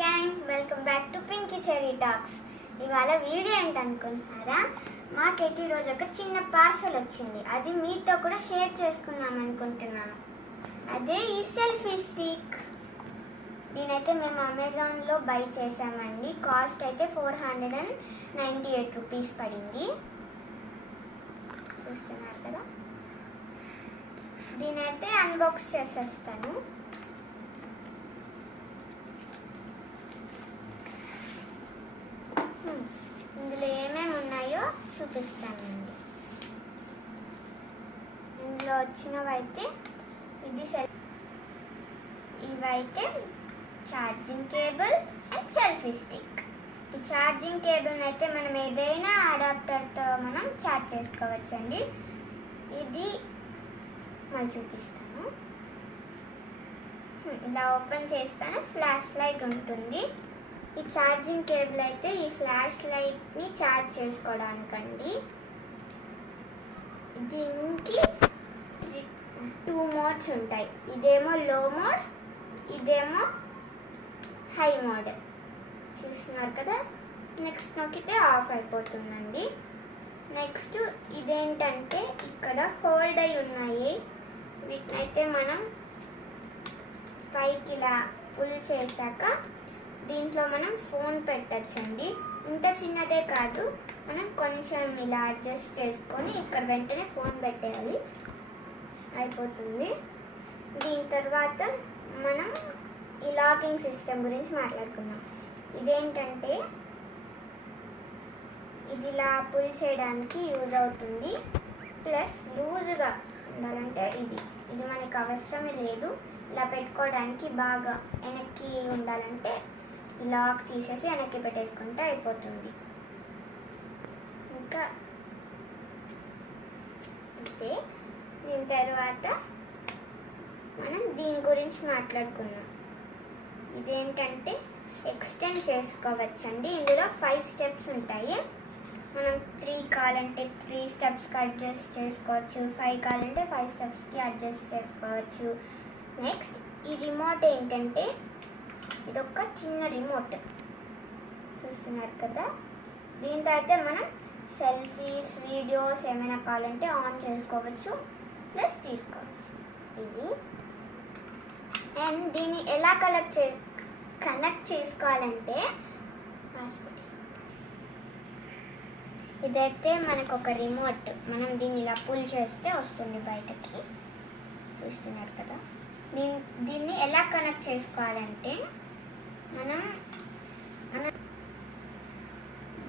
Gang, welcome back to Pinky cherry talks. ఇవాళ video ఏంటనుకుంటున్నారా? మాకైతే ఈరోజు ఒక చిన్న పార్సల్ వచ్చింది. అది మీతో కూడా షేర్ చేసుకుందాం అనుకుంటున్నాను. అదే ఈ సెల్ఫీ స్టిక్. దీనైతే మేము అమెజాన్లో బై చేసామండి. కాస్ట్ అయితే 498 రూపీస్ పడింది. చూస్తున్నారు కదా. దీనైతే అన్బాక్స్ చేసేస్తాను. ఇందులో ఏమేమి ఉన్నాయో చూపిస్తానండి. ఇందులో వచ్చినవైతే ఇవైతే charging cable and selfie stick. ఈ ఛార్జింగ్ కేబుల్ని అయితే మనం ఏదైనా అడాప్టర్తో మనం ఛార్జ్ చేసుకోవచ్చండి. ఇది మనం చూపిస్తాను. ఇలా ఓపెన్ చేస్తాను. ఫ్లాష్ లైట్ ఉంటుంది. ఈ ఛార్జింగ్ కేబుల్ అయితే ఈ ఫ్లాష్ లైట్ని ఛార్జ్ చేసుకోవడానికండి. దీనికి 2 మోడ్స్ ఉంటాయి. ఇదేమో లో మోడ్, ఇదేమో హై మోడ్. చూస్తున్నారు కదా. నెక్స్ట్ నొక్కితే ఆఫ్ అయిపోతుందండి. నెక్స్ట్ ఇదేంటంటే ఇక్కడ హోల్డ్ అయి ఉన్నాయి. వీటినైతే మనం పైకి ఇలా పుల్ చేశాక దీంట్లో మనం ఫోన్ పెట్టచ్చండి. ఇంత చిన్నదే కాదు, మనం కొంచెం ఇలా అడ్జస్ట్ చేసుకొని ఇక్కడ వెంటనే ఫోన్ పెట్టేయాలి, అయిపోతుంది. దీని తర్వాత మనం ఈ లాకింగ్ సిస్టమ్ గురించి మాట్లాడుకుందాం. ఇదేంటంటే ఇది ఇలా పుల్ చేయడానికి యూజ్ అవుతుంది. ప్లస్ లూజ్గా ఉండాలంటే ఇది మనకు అవసరమే లేదు. ఇలా పెట్టుకోవడానికి బాగా వెనక్కి ఉండాలంటే ఈ లాక్ తీసేసి వెనక్కి పెట్టేసుకుంటే అయిపోతుంది. ఇంకా అయితే దీని తర్వాత మనం దీని గురించి మాట్లాడుకుందాం. ఇదేంటంటే ఎక్స్టెండ్ చేసుకోవచ్చండి. ఇందులో 5 స్టెప్స్ ఉంటాయి. మనం 3 కావాలంటే 3 స్టెప్స్కి అడ్జస్ట్ చేసుకోవచ్చు. 5 కావాలంటే 5 స్టెప్స్కి అడ్జస్ట్ చేసుకోవచ్చు. నెక్స్ట్ ఈ రిమోట్ ఏంటంటే ఇదొక చిన్న రిమోట్. చూస్తున్నారు కదా. దీంతో అయితే మనం సెల్ఫీస్, వీడియోస్ ఏమైనా కావాలంటే ఆన్ చేసుకోవచ్చు, ప్లస్ తీసుకోవచ్చు. ఇది అండ్ దీన్ని ఎలా కనెక్ట్ చేసుకోవాలంటే ఇదైతే మనకు ఒక రిమోట్. మనం దీన్ని ఇలా పుల్ చేస్తే వస్తుంది బయటకి. చూస్తున్నారు కదా. దీన్ని ఎలా కనెక్ట్ చేసుకోవాలంటే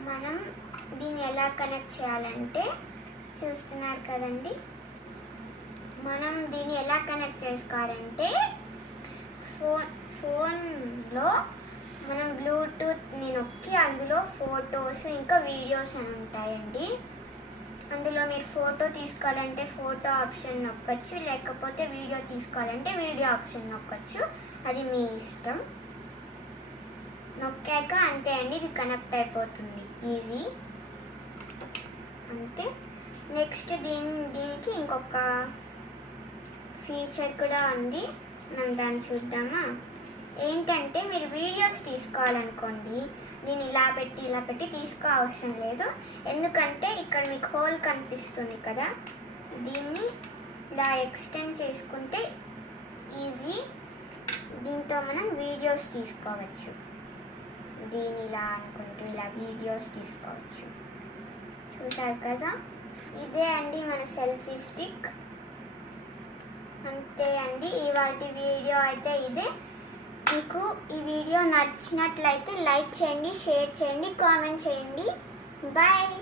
మనం దీన్ని ఎలా కనెక్ట్ చేయాలంటే చూస్తున్నారు కదండి. మనం దీన్ని ఎలా కనెక్ట్ చేసుకోవాలంటే ఫోన్లో మనం బ్లూటూత్ని నొక్కి అందులో ఫొటోస్ ఇంకా వీడియోస్ అని ఉంటాయండి. అందులో మీరు ఫోటో తీసుకోవాలంటే ఫోటో ఆప్షన్ నొక్కచ్చు, లేకపోతే వీడియో తీసుకోవాలంటే వీడియో ఆప్షన్ నొక్కచ్చు. అది మీ ఇష్టం. నొక్కాక అంతే అండి, ఇది కనెక్ట్ అయిపోతుంది. ఈజీ అంతే. నెక్స్ట్ దీనికి ఇంకొక ఫీచర్ కూడా ఉంది. మనం దాన్ని చూద్దామా. ఏంటంటే మీరు వీడియోస్ తీసుకోవాలనుకోండి, దీన్ని ఇలా పెట్టి తీసుకో అవసరం లేదు. ఎందుకంటే ఇక్కడ మీకు హోల్ కనిపిస్తుంది కదా. దీన్ని ఇలా ఎక్స్టెండ్ చేసుకుంటే ఈజీ. దీంతో మనం వీడియోస్ తీసుకోవచ్చు. దీన్ని ఇలా అనుకుంటూ ఇలా వీడియోస్ తీసుకోవచ్చు. చూసారు కదా. ఇదే అండి మన సెల్ఫీ స్టిక్. అంతే అండి. ఇవాళ వీడియో అయితే ఇదే. మీకు ఈ వీడియో నచ్చినట్లయితే లైక్ చేయండి, షేర్ చేయండి, కామెంట్ చేయండి. బాయ్.